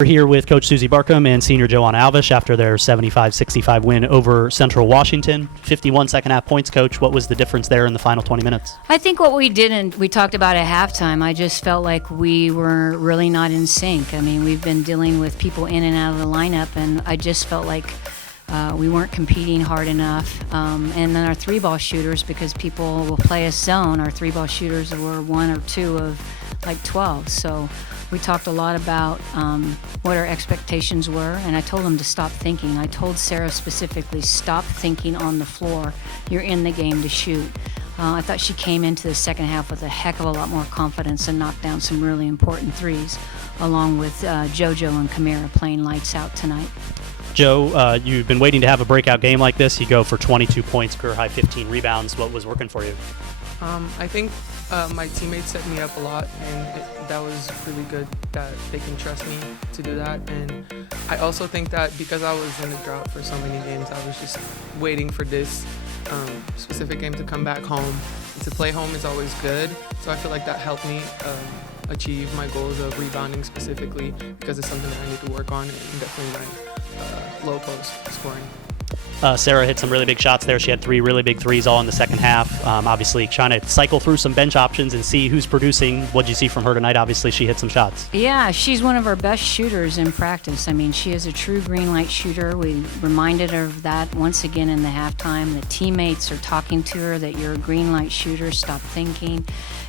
We're here with Coach Suzy Barcomb and senior Joana Alves after their 75-65 win over Central Washington. 51 second half points, Coach. What was the difference there in the final 20 minutes? I think what we did, and we talked about at halftime, I just felt like we were really not in sync. I mean, we've been dealing with people in and out of the lineup, and I just felt like we weren't competing hard enough. And then our three-ball shooters, because people will play a zone, our three-ball shooters were 1 or 2 of like 12. So we talked a lot about what our expectations were, and I told them to stop thinking. I told Sarah specifically, stop thinking on the floor. You're in the game to shoot. I thought she came into the second half with a heck of a lot more confidence and knocked down some really important threes, along with JoJo and Kamira playing lights out tonight. Joe, you've been waiting to have a breakout game like this. You go for 22 points, career high 15 rebounds. What was working for you? I think my teammates set me up a lot, and that was really good that they can trust me to do that. And I also think that because I was in a drought for so many games, I was just waiting for this specific game to come back home. And to play home is always good, so I feel like that helped me achieve my goals of rebounding specifically, because it's something that I need to work on, and definitely my low post scoring. Sarah hit some really big shots there. She had 3 really big threes all in the second half. Obviously trying to cycle through some bench options and see who's producing. What'd you see from her tonight? Obviously she hit some shots. Yeah, she's one of our best shooters in practice. I mean, she is a true green light shooter. We reminded her of that once again in the halftime. The teammates are talking to her that you're a green light shooter, stop thinking.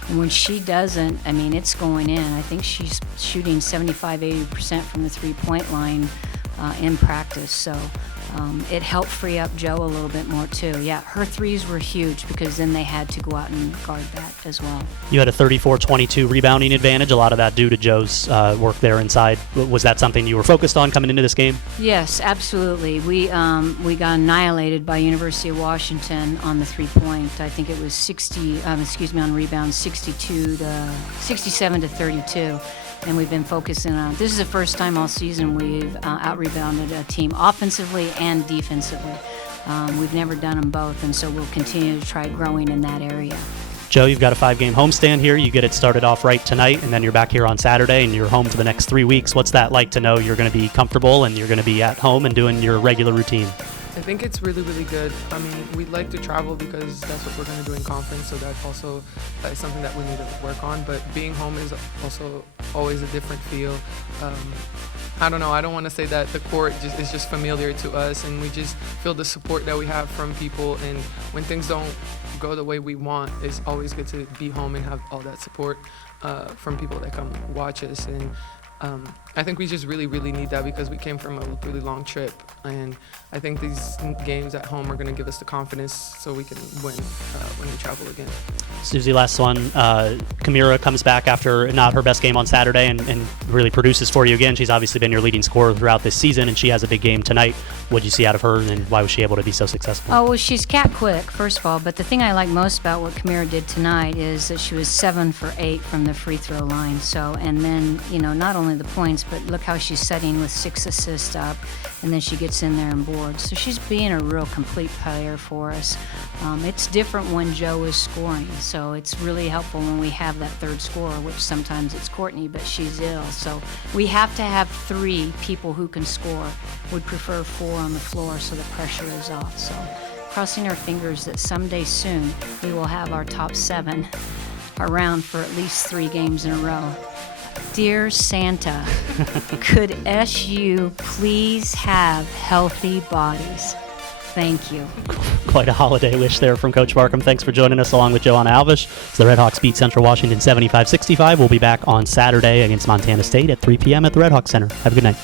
And when she doesn't, I mean, it's going in. I think she's shooting 75-80% from the three-point line in practice. So it helped free up Joe a little bit more too. Yeah, her threes were huge because then they had to go out and guard that as well. You had a 34-22 rebounding advantage, a lot of that due to Joe's work there inside. Was that something you were focused on coming into this game? Yes, absolutely. We got annihilated by University of Washington on the three-point. I think it was on rebounds, 67 to 32. And we've been focusing on, this is the first time all season we've out-rebounded a team offensively and defensively. We've never done them both, and so we'll continue to try growing in that area. Joe, you've got a 5-game homestand here. You get it started off right tonight, and then you're back here on Saturday, and you're home for the next 3 weeks. What's that like to know you're going to be comfortable and you're going to be at home and doing your regular routine? I think it's really, really good. I mean, we'd like to travel because that's what we're going to do in conference, so that's also something that we need to work on. But being home is also always a different feel. I don't know. I don't want to say that the court is just familiar to us, and we just feel the support that we have from people. And when things don't go the way we want, it's always good to be home and have all that support from people that come watch us. And I think we just really, really need that because we came from a really long trip, and I think these games at home are going to give us the confidence so we can win when we travel again. Suzy, last one. Kamira comes back after not her best game on Saturday and really produces for you again. She's obviously been your leading scorer throughout this season, and she has a big game tonight. What did you see out of her, and why was she able to be so successful? Oh, well, she's cat quick, first of all, but the thing I like most about what Kamira did tonight is that she was 7 for 8 from the free throw line. So, and then, not only the points, but look how she's setting with 6 assists up, and then she gets in there and boards. So she's being a real complete player for us. It's different when Joe is scoring, so it's really helpful when we have that third scorer, which sometimes it's Courtney, but she's ill. So we have to have 3 people who can score. Would prefer 4 on the floor so the pressure is off. So crossing our fingers that someday soon we will have our top 7 around for at least 3 games in a row. Dear Santa, could SU please have healthy bodies? Thank you. Quite a holiday wish there from Coach Barcomb. Thanks for joining us along with Joana Alves. The Redhawks beat Central Washington 75-65. We'll be back on Saturday against Montana State at 3 p.m. at the Redhawks Center. Have a good night.